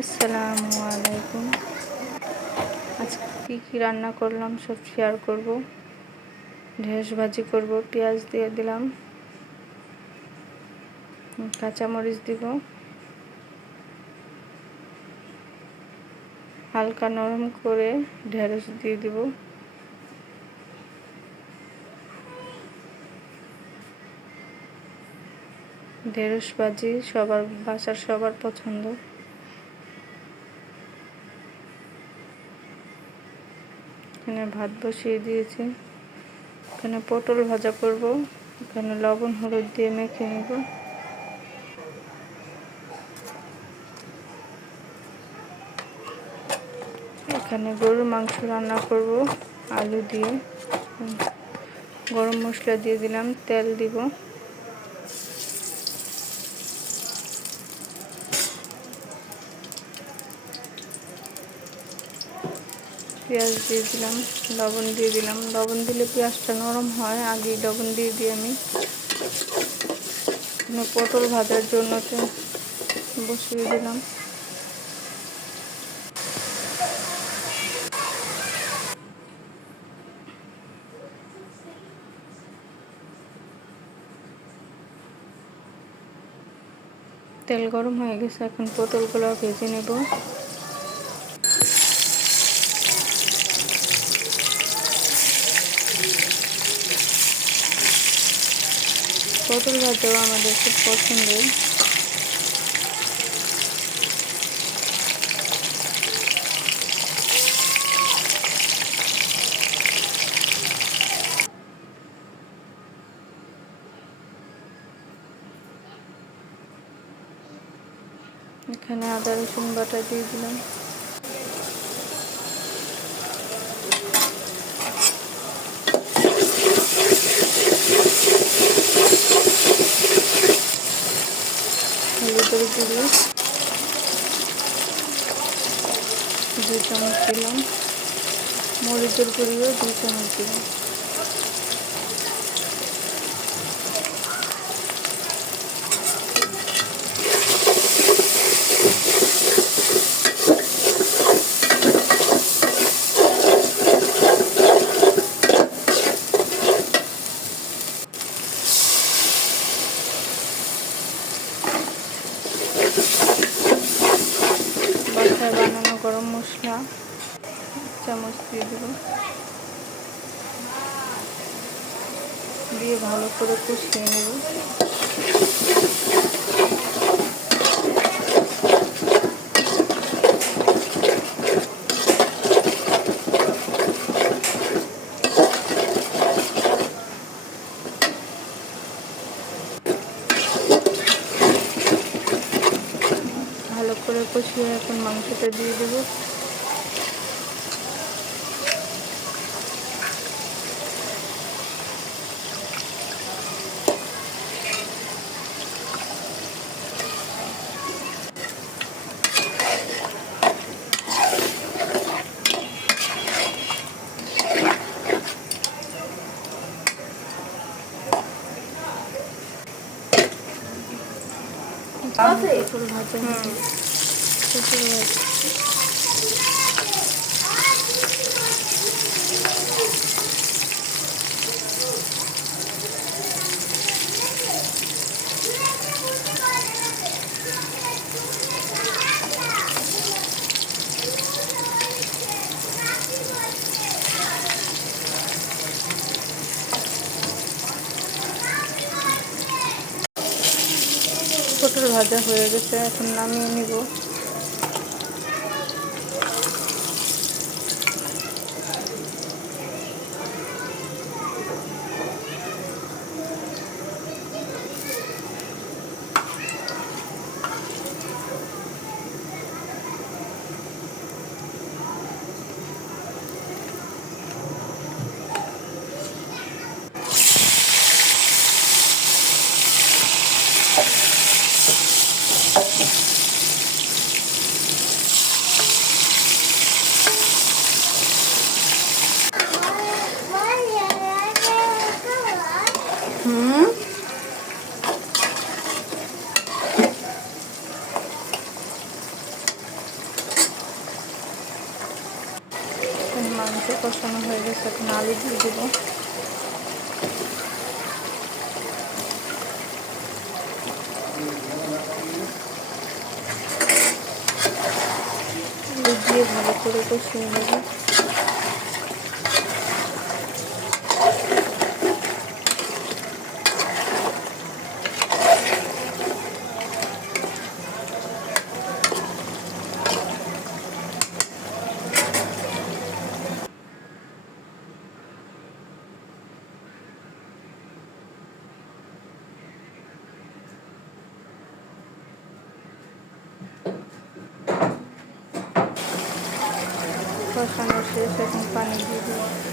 আসসালামু আলাইকুম। আজকে কি রান্না করলাম সব শেয়ার করব। ঢেঁড়স ভাজি করব, পেঁয়াজ দিয়ে দিলাম, কাঁচামরিচ দিব, হালকা নরম করে ঢেঁড়স দিয়ে দিব, ঢেঁড়স ভাজি বাসার সবার পছন্দ। এখানে ভাত বসিয়ে দিয়েছি, এখানে পটল ভাজা করব, এখানে লবণ হলুদ দিয়ে মেখে নেব। এখানে গরুর মাংস রান্না করব আলু দিয়ে। গরম মশলা দিয়ে দিলাম, তেল দিব, পেঁয়াজ দিয়ে দিলাম, লবণ দিয়ে দিলাম। লবণ দিলে পেঁয়াজটা নরম হয়, আগেই লবণ দিয়ে দিই আমি। পটল ভাজার জন্য বসিয়ে দিলাম। তেল গরম হয়ে গেছে, এখন পটলগুলো ভেজে নেব। পটল ভাজাও আমাদের খুব পছন্দের। এখানে আদা রসুন বাটা দিয়ে দিলাম, হলুদের গুঁড়ো 2 চামচ দিলাম, মরিচের গুঁড়িও 2 চামচ দিলাম। বাসায় বানানো গরম মশলা 1 চামচ দিয়ে দেব, দিয়ে ভালো করে কষিয়ে নেব। ভালো করে কষিয়ে এখন মাংসটা দিয়ে দেবো। পটল ভাজা পটল ভাজা পটল ভাজা হয়ে গেছে, এখন নামিয়ে নিব। টমেটো কষানো হয়ে গেছে, এখন আলু দিয়ে দেবো। আলু দিয়ে ভালো করে কষিয়ে নেব। কষানো শেষ, এখন পানি দিয়ে দেবো।